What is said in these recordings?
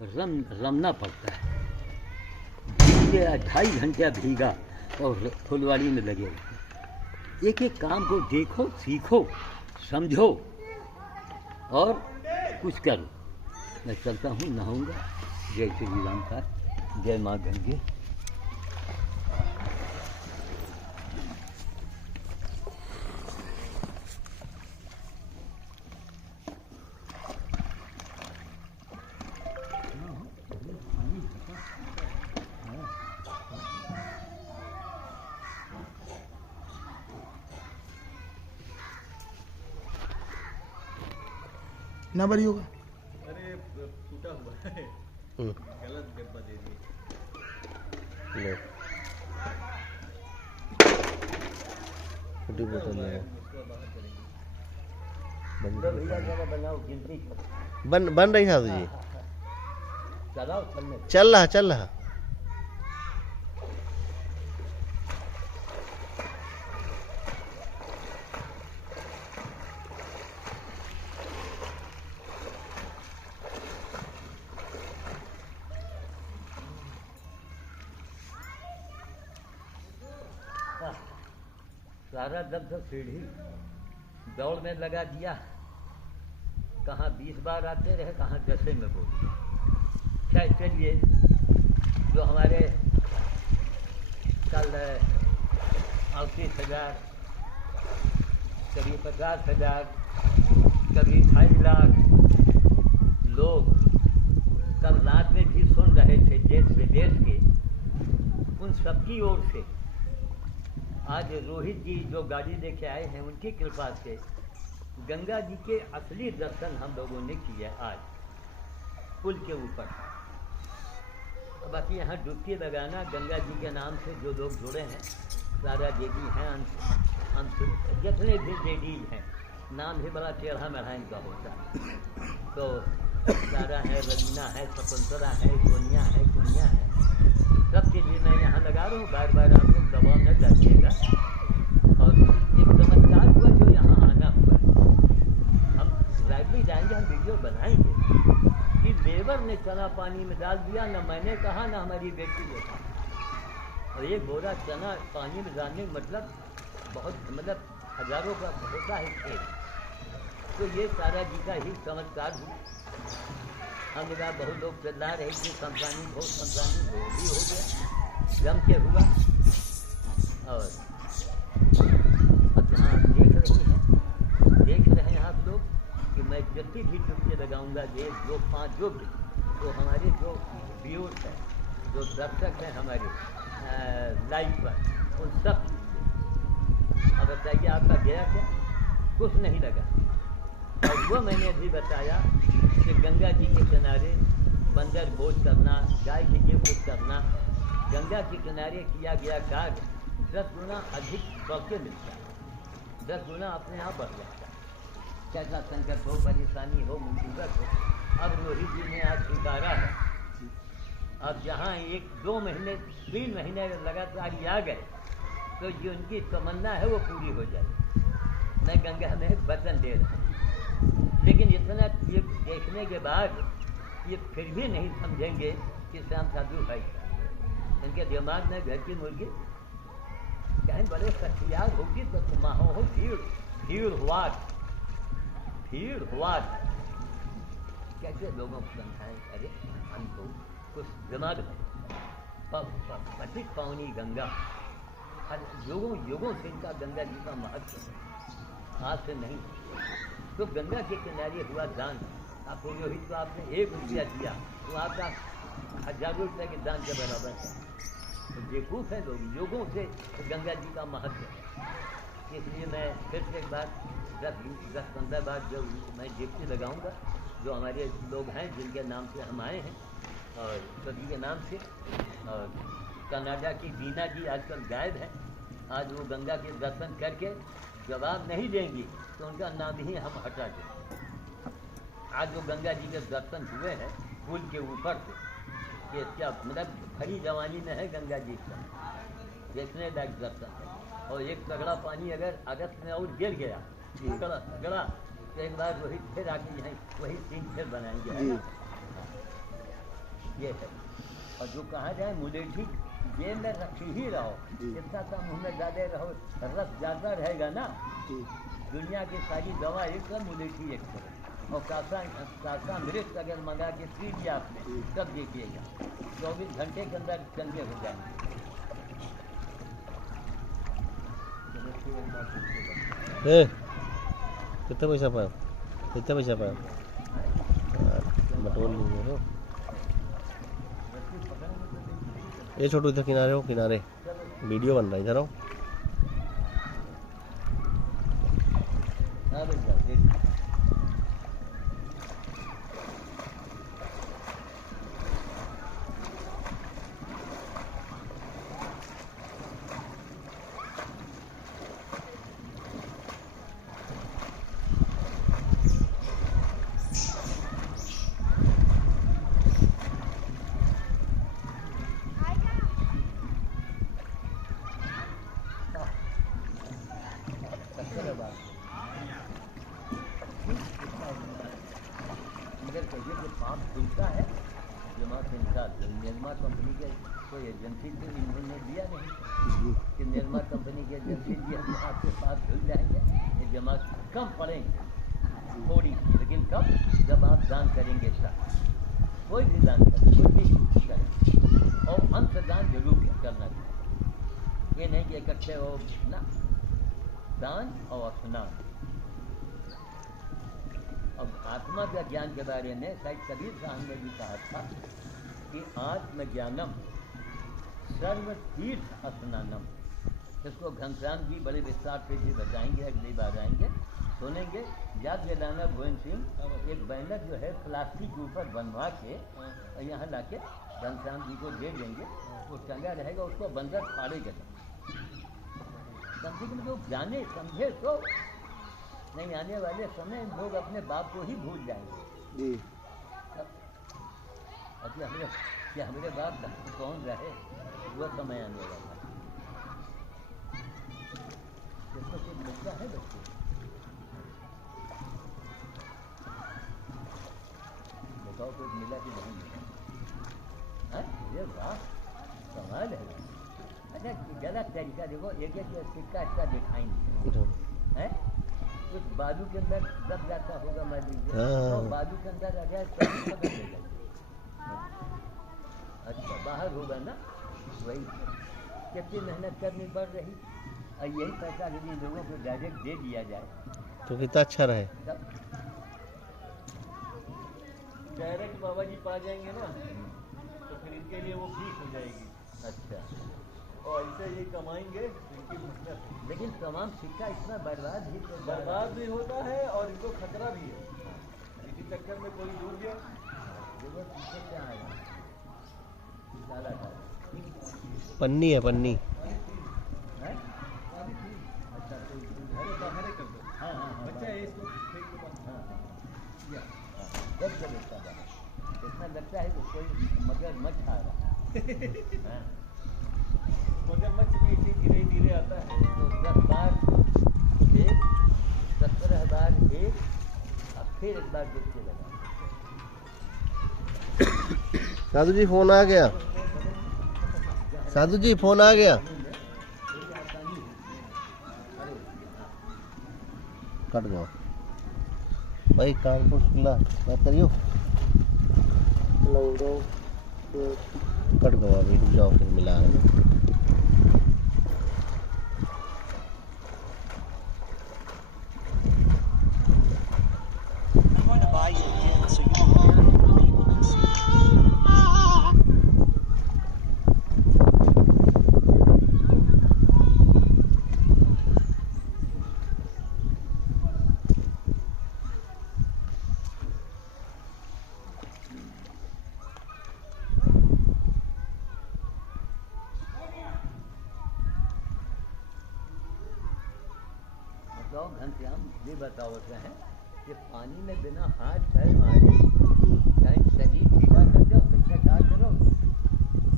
रमना पड़ता है। भीगे 2.5 घंटे भीगा और फुलवाड़ी में लगे रहे। एक एक काम को देखो, सीखो, समझो और कुछ करो। मैं चलता हूँ, नहाऊंगा। जय श्री राम का, जय माँ गंगे। ना भरी होगा। अरे टूटा हुआ है, गलत डब्बा दे दिए। छोटी बोतल है। बन रही साधु जी। चल रहा। सारा दब सीढ़ी दौड़ में लगा दिया। कहाँ 20 बार आते रहे, कहाँ 10 में बोल। खैर चलिए, जो हमारे कल 38,000, कभी 50,000, कभी 2.5 लाख लोग कल रात में भी सुन रहे थे देश विदेश के, उन सबकी ओर से आज रोहित जी जो गाड़ी लेके आए हैं, उनकी कृपा से गंगा जी के असली दर्शन हम लोगों ने किए आज पुल के ऊपर। बाकी यहाँ डुबकी लगाना गंगा जी के नाम से जो लोग जुड़े हैं, सारा देवी हैं, जितने भी लेडीज हैं, नाम भी बड़ा टेढ़ा मेढ़ा इनका होता है। तो सारा है, रवीना है, स्वतंत्रा है, सोनिया है, कुनिया है, सबके लिए मैं यहाँ लगा रहा हूँ। बार बार आप लोग दबाव न डालिएगा। और एक चमत्कार हुआ जो यहाँ आना हुआ, हम लाइब्रेरी जाएंगे, हम वीडियो बनाएंगे कि लेबर ने चना पानी में डाल दिया, न मैंने कहा, न हमारी बेटी ने कहा। और एक बोरा चना पानी में डालने का मतलब हजारों का होता है खेल। तो ये सारा जी का ही चमत्कार हुआ। हम लोग बहुत लोग चिल्ला रहे थे संक्रांति भी हो गया, जम के हुआ। और अब यहाँ देख रहे हैं आप लोग कि मैं जितनी भी चुटकी लगाऊंगा, ये 2-5 जो भी, तो हमारे जो व्यूअर्स हैं, जो दर्शक हैं हमारे लाइव पर, उन सब। अब बताइए आपका गया क्या? कुछ नहीं लगा। और वो मैंने भी बताया कि गंगा जी के किनारे बंदर बोझ करना, गाय के लिए कुछ करना, गंगा के किनारे किया गया कार्य 10 गुना अधिक बढ़ मिलता है, 10 गुना अपने आप बढ़ जाता है। कैसा संकट हो, परेशानी हो, मुसीबत हो, अब रोहित जी ने आज स्वीकारा है। अब जहाँ 1-2 महीने 3 महीने लगातार आ गए, तो जो उनकी तमन्ना है वो पूरी हो जाए। मैं गंगा में वचन दे रहा हूँ। लेकिन इतना ये देखने के बाद ये फिर भी नहीं समझेंगे कि श्याम साधु भाई इनके दिमाग में घर की मुर्गी कहीं बड़े सख्तियार होगी तो माहो हो भीड़ हुआ कैसे लोगों को समझाएं? अरे हमको कुछ दिमाग में पतित पावनी गंगा, युगों से इनका गंगा जी का महत्व आज से नहीं। तो गंगा के किनारे हुआ दान, आपको रोहित को आपने 1 रुपया दिया तो आपका हजारों रुपये के दान के बराबर है। तो बेवकूफ़ है लोग, युगों से गंगा जी का महत्व है। इसलिए मैं फिर से एक बार 10-15 बार जो मैं ड्यूटी लगाऊंगा, जो हमारे लोग हैं जिनके नाम से हम आए हैं और सभी के नाम से। और कनाडा की बीना जी आजकल गायब है, आज वो गंगा के दर्शन करके जवाब नहीं देंगी तो उनका नाम ही हम हटा दें। आज जो गंगा जी के दर्शन हुए हैं पुल के ऊपर से, ये क्या मतलब भरी जवानी में है गंगा जी का, देखने लायक दर्शन है। और एक तगड़ा पानी अगर अगस्त में और गिर गया तगड़ा, तो एक बार रोहित फिर आके यहाँ वही सीन फिर बनाएंगे, है ना? ये है। और जो कहा जाए मुलेठी जेल में रख ही रहो, जितना कम मुँह में डाले रहो रस ज़्यादा रहेगा ना। दुनिया की सारी दवा एक है, मुलेठी एक करो। और कासा मृत अगर मंगा के पी लिया आपने तब देखिएगा 24 घंटे के अंदर चंगे हो जाएंगे। कितना पैसा पाया, कितना पैसा पाया? बटोर लीजिए हो। ये छोटू इधर किनारे हो, किनारे वीडियो बन रहा है, इधर आओ। पाप खुलता है जमा से निकाल। निर्मा कंपनी के कोई एजेंसी तो इन्होंने दिया नहीं कि निर्मा कंपनी की एजेंसी दिया आपके पास खुल जाएंगे। ये जमा कम पड़ेंगे थोड़ी, लेकिन कब? जब आप दान करेंगे साथ, कोई भी दान करें, कोई भी करें, और अंत दान जरूर करना चाहिए। ये नहीं कि इकट्ठे हो ना, दान और स्नान। अब आत्मा का ज्ञान के बारे में शायद कबीर साहब ने भी कहा था कि आत्मज्ञानम सर्व तीर्थ स्नानम। इसको घनश्याम जी बड़े विस्तार से भी बताएंगे, अगली बार आएंगे सुनेंगे। याद दिलाना गोविंद सिंह, एक बैनर जो है प्लास्टिक के ऊपर बनवा के यहाँ ला के घनश्याम जी को दे देंगे, वो टंगा रहेगा, उसको बंदर फाड़ेगा। कम से कम लोग जाने समझे तो नहीं, आने वाले समय लोग अपने बाप को ही भूल जाएंगे जी। क्या हमारे बाप कौन रहे, वो समय आने वाला। इसको कुछ मिलता है बच्चे, बताओ कुछ मिला कि नहीं मिला? ये वाह कमाल है। अच्छा गलत तरीका देखो, एक सिक्का इसका दिखाएंगे है, उस बालू के अंदर दब जाता होगा मान लीजिए, तो बालू के अंदर आ जाए तो बदल देगा। अच्छा बाहर होगा ना, वही कितनी मेहनत करनी पड़ रही, और यही पैसा यदि लोगों को डायरेक्ट दे दिया जाए तो कितना अच्छा रहे। डायरेक्ट बाबा जी पा जाएंगे ना, तो फिर इनके लिए वो फीस हो जाएगी। अच्छा, और ऐसे ये कमाएंगे इनकी मेहनत। लेकिन तमाम सिक्का इतना बर्बाद भी होता है और इनको खतरा भी है। इसी चक्कर में कोई डूब गया, पीछे क्या आएगा? पन्नी है, पन्नी। अच्छा तो बाहर कर दो। हाँ हाँ बच्चा है इसको फेंक दो। हाँ जब से लगता है, इतना लगता है कि कोई मगरमच्छ आ रहा है। मगरमच्छ में इसे धीरे धीरे आता है, तो 10 बार एक, 17 बार एक, और फिर एक बार देखते लगा। साधु जी फोन आ गया, साधु जी फोन आ गया। कट गया भाई, कानपुर खुला बात करियो। कट गया अभी, रुक जाओ फिर मिला रहे। घनश्याम ये बताओ हैं कि पानी में बिना हाथ पैर मारे चाहे शरीर सीधा कर दो, कैसा क्या करो,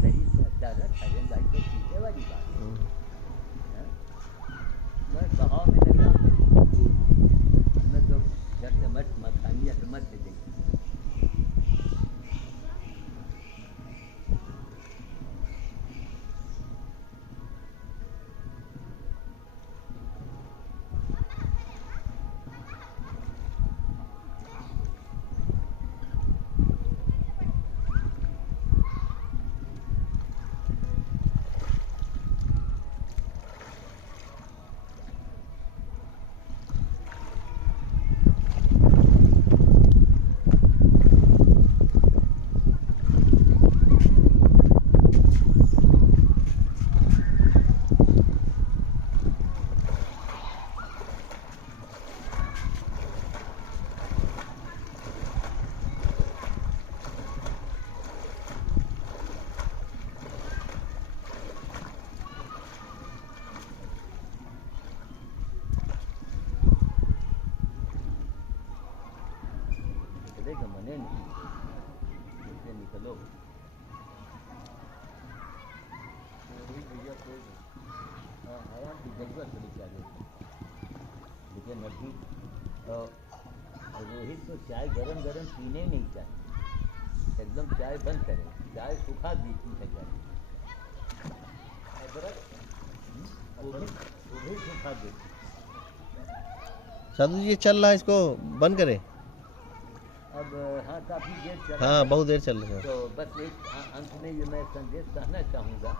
शरीर से ज़्यादा खजन भाई तो सीधे वाली बात है। मैं बहाव में लगा मैं तो घर से मत खानी या तो मत दे देंगे। जाने नहीं, इससे निकलो। भैया कोई नहीं। हाँ, हवा की जरूरत बड़ी चाहिए, लेकिन अभी रोहित तो चाय गरम गरम पीने नहीं चाहिए, एकदम चाय बंद करें, चाय सुखा देती है चाय, अदरक वो भी सुखा देती। साधु जी ये चल रहा है, इसको बंद करें। अब हाँ, काफ़ी देर चला हाँ, है। बहुत देर चल रहा है। तो बस एक अंत में ये मैं संदेश कहना चाहूँगा,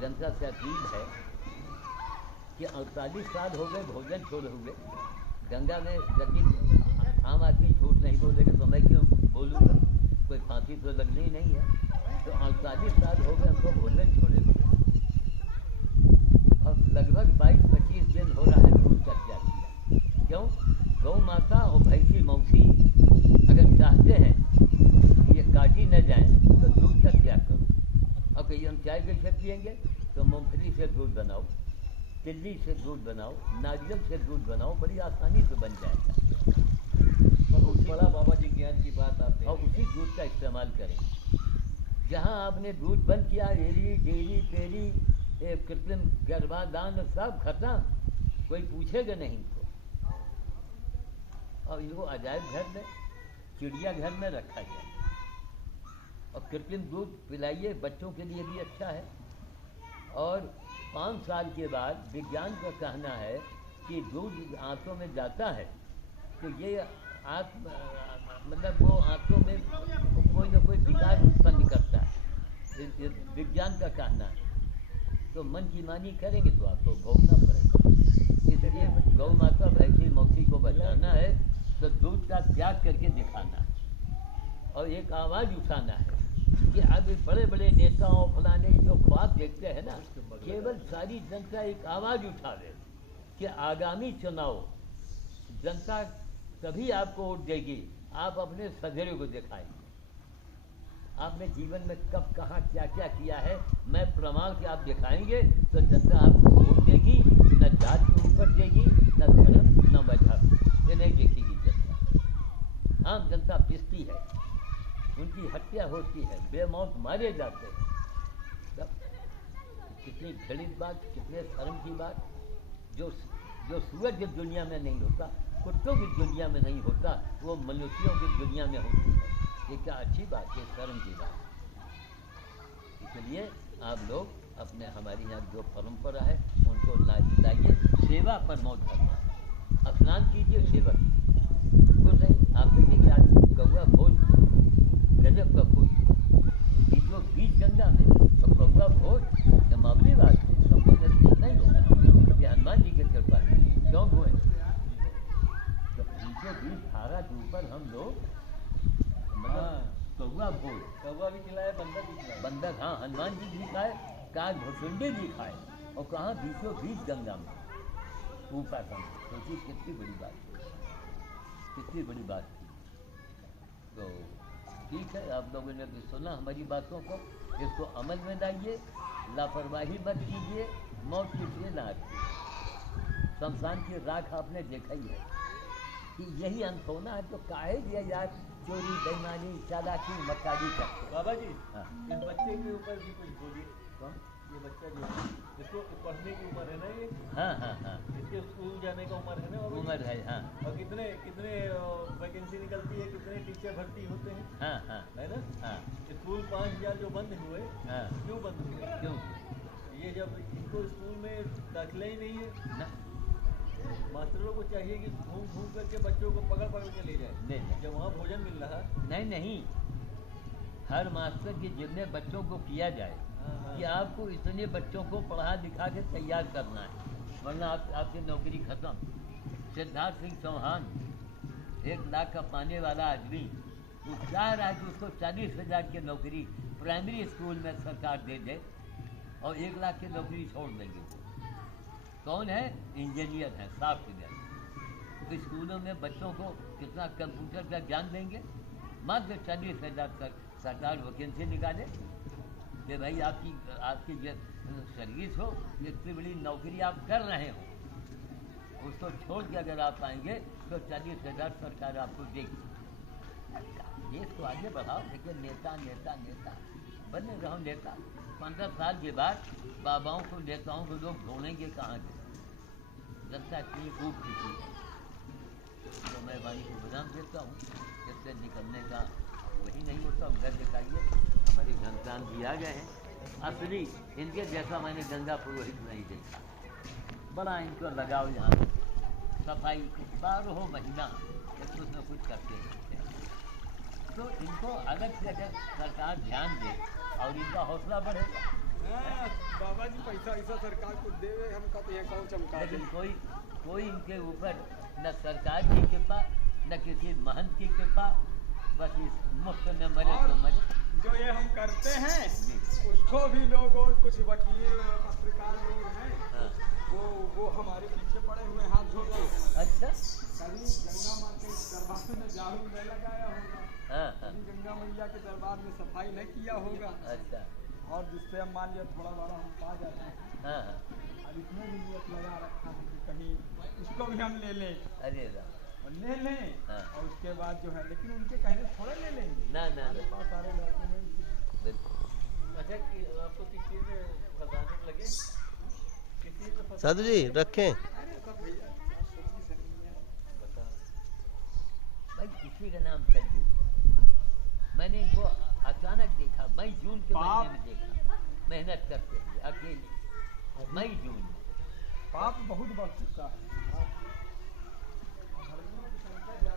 जनता से अपील है कि 48 साल हो गए भोजन छोड़े हुए, गंगा में जबकि आम आदमी झूठ नहीं बोलेगा तो मैं क्यों बोलूँगा, कोई फांसी तो लगनी नहीं है। तो 48 साल हो गए हमको भोजन छोड़े हुए, अब लगभग 22-25 दिन हो रहा है दूध का त्याग किया। क्यों? गौ माता और भैंसी मौसी अगर चाहते हैं कि ये काटी न जाए तो दूध का त्याग करो। अब कहीं हम चाय कैसे पियेंगे, तो मूंगफली से दूध बनाओ, तिल्ली से दूध बनाओ, नारियल से दूध बनाओ, बड़ी आसानी से बन जाएगा। बहुत बड़ा बाबा जी ज्ञान की बात आते और हैं। उसी दूध का इस्तेमाल करें। जहाँ आपने दूध बंद किया, एरी डेयरी पेरी कृत्रिम गर्भाधान सब खत्म, कोई पूछेगा नहीं इनको। और इनको अजायब घर में, चिड़ियाघर में रखा गया। और कृत्रिम दूध पिलाइए, बच्चों के लिए भी अच्छा है। और 5 साल के बाद विज्ञान का कहना है कि दूध आंतों में जाता है तो ये आंत मतलब वो आंतों में कोई ना कोई विकार उत्पन्न करता है, ये विज्ञान का कहना है। तो मन की मानी करेंगे तो आपको भोगना पड़ेगा। इसलिए गौ माता भैंसी मौसी को बचाना है तो दूध का त्याग करके दिखाना है और एक आवाज़ उठाना है कि अब बड़े बड़े नेताओं फलाने जो ख्वाब देखते हैं ना, केवल सारी जनता एक आवाज़ उठावे कि आगामी चुनाव जनता तभी आपको वोट देगी, आप अपने सधेरे को दिखाएंगे। आपने जीवन में कब कहाँ क्या क्या किया है, मैं प्रमाण के आप दिखाएंगे तो जनता आपको वोट देगी। न जात के ऊपर देगी, न धर्म, न मजहब, ये नहीं देखेगी जनता। आम जनता पिसती है, उनकी हत्या होती है, बेमौत मारे जाते हैं। तब कितनी घृणित बात, कितने शर्म की बात। जो सूरज की दुनिया में नहीं होता, कुत्तों की दुनिया में नहीं होता, वो मनुष्यों की दुनिया में होती है। ये क्या अच्छी बात है, शर्म की बात। इसलिए आप लोग अपने हमारी यहाँ जो परंपरा है उनको लाइए, सेवा परमो धर्म। स्नान कीजिए, सेवा कीजिए। कुछ नहीं, आपने देखा कौआ भोज, गजब का भोज, बीचों बीच गंगा में और कौआ भोज, ये मामूली बात है, सबको नसीब नहीं होता। ये हनुमान जी की कृपा है। क्यों हुए? तो बीचों बीच धारा के ऊपर हम लोग कौआ भोज, कौवा भी खिलाए, बंदर भी खिलाए। बंदर, हाँ, हनुमान जी भी खाए, काग भुसुंडी भी खाए, और कहाँ बीचों बीच गंगा में ऊपर हम। सोचिए कितनी बड़ी बात है, कितनी बड़ी बात थी। तो ठीक है, आप लोगों ने भी सुना हमारी बातों को, इसको अमल में लाइए, लापरवाही मत कीजिए, मौत कीजिए ना आती। शमशान की राख आपने देखा ही है कि यही अंत होना है। तो काहे दिया यार चोरी, बेईमानी, चालाकी, मक्कारी करते। बाबा जी, हाँ। इस बच्चे के ऊपर भी कुछ बोलिए। कौन? ये बच्चा जो है, इसको पढ़ने की उम्र है ना, ये हाँ हाँ हाँ, इसके स्कूल जाने का उम्र है ना बाबा जी? उम्र है, हाँ और कितने कितने वैकेंसी निकलती है, कितने टीचर भर्ती होते हैं, हाँ हाँ है ना? हाँ स्कूल 5000 जो बंद हुए, हाँ। क्यों बंद हुए? क्यों ये जब इनको स्कूल में दाखिला ही नहीं है, ना? मास्टरों को चाहिए कि घूम घूम करके बच्चों को पकड़ पकड़ के ले जाए। नहीं जब वहाँ भोजन मिल रहा। नहीं नहीं, हर मास्टर के जितने बच्चों को किया जाए हाँ, कि आपको इतने बच्चों को पढ़ा लिखा के तैयार करना है, वरना आपकी नौकरी खत्म। सिद्धार्थ सिंह चौहान 1 लाख का पाने वाला आदमी, वो चाह रहा है कि उसको 40,000 की नौकरी प्राइमरी स्कूल में सरकार दे दे और 1 लाख की नौकरी छोड़ देंगे। कौन है? इंजीनियर है, सॉफ्टवेयर। तो स्कूलों में बच्चों को कितना कंप्यूटर का ज्ञान देंगे? मात्र 40,000 सरकार वैकेंसी निकाले कि भाई आपकी जो सर्विस हो, इतनी बड़ी नौकरी आप कर रहे हो, उसको छोड़ के अगर आप आएंगे तो 40,000 सरकार आपको देगी। देश को आगे बढ़ाओ, लेकिन नेता नेता नेता बने रहो नेता। 15 साल के बाद बाबाओं को नेताओं को लोग ढूंढेंगे कहाँ के? जनता इतनी खूब खुशी है, तो मैं भाई को बदाम देता हूँ। जिससे निकलने का वही नहीं होता। उधर दिखाइए हमारे घनश्याम जी आ गए हैं। असली इनके जैसा मैंने गंगा पुरोहित नहीं देखा। बड़ा इनको लगाओ यहाँ पे सफाई 12 महीना कुछ न कुछ करते रहते हैं। तो इनको अलग से अगर सरकार ध्यान दे और इनका हौसला बढ़ेगा। बाबा जी पैसा ऐसा सरकार को देवे, हमका तो यहाँ कौन चमका दे। लेकिन कोई इनके ऊपर न सरकार की कृपा न किसी महंत की कृपा, बस इस मुफ्त में मरे तो मरे। जो ये हम करते हैं जी। उसको भी लोगों, कुछ वकील पत्रकार लोग हैं, हाँ। वो हमारे पीछे पड़े हुए हाथ धो के। अच्छा। कभी गंगा माँ के दरबार में झाड़ू नहीं लगाया होगा, हाँ हाँ। कभी गंगा मैया के दरबार में सफाई नहीं किया होगा। अच्छा। और जिससे हम मान लिया थोड़ा बड़ा हम पा जाते हैं, हाँ हाँ। अब इसमें भी नियत लगा रखा है कि कहीं इसको भी हम ले लें अरे राम। और ले लें। हाँ। और उसके बाद जो है, लेकिन उनके कहने से थोड़े ले लेंगे। ना ना हमारे ना, पास सारे डॉक्यूमेंट। बिल्कुल। अच्छा आपको किस चीज़ में फंसाने लगे? किस चीज़ में फंसा? साधु जी रखें। अरे सब भैया सोची से नहीं है। बता। भाई किसी का नाम कद्दू, मैंने इनको अचानक देखा। मई जून के पाप। महीने में देखा, मेहनत करते हुए अकेले। मई जून में। पाप बहुत बढ़ चुका है।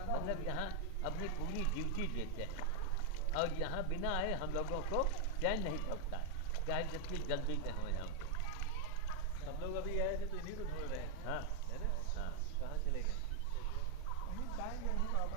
मतलब यहाँ अपनी पूरी ड्यूटी देते हैं और यहाँ बिना आए हम लोगों को चैन नहीं पड़ता है, चाहे जितनी जल्दी में हो यहाँ पे। हम लोग अभी आए थे तो इन्हीं को ढूंढ रहे हैं, हाँ है ना? हाँ। कहाँ चले गए? कहीं जाएंगे नहीं बाबा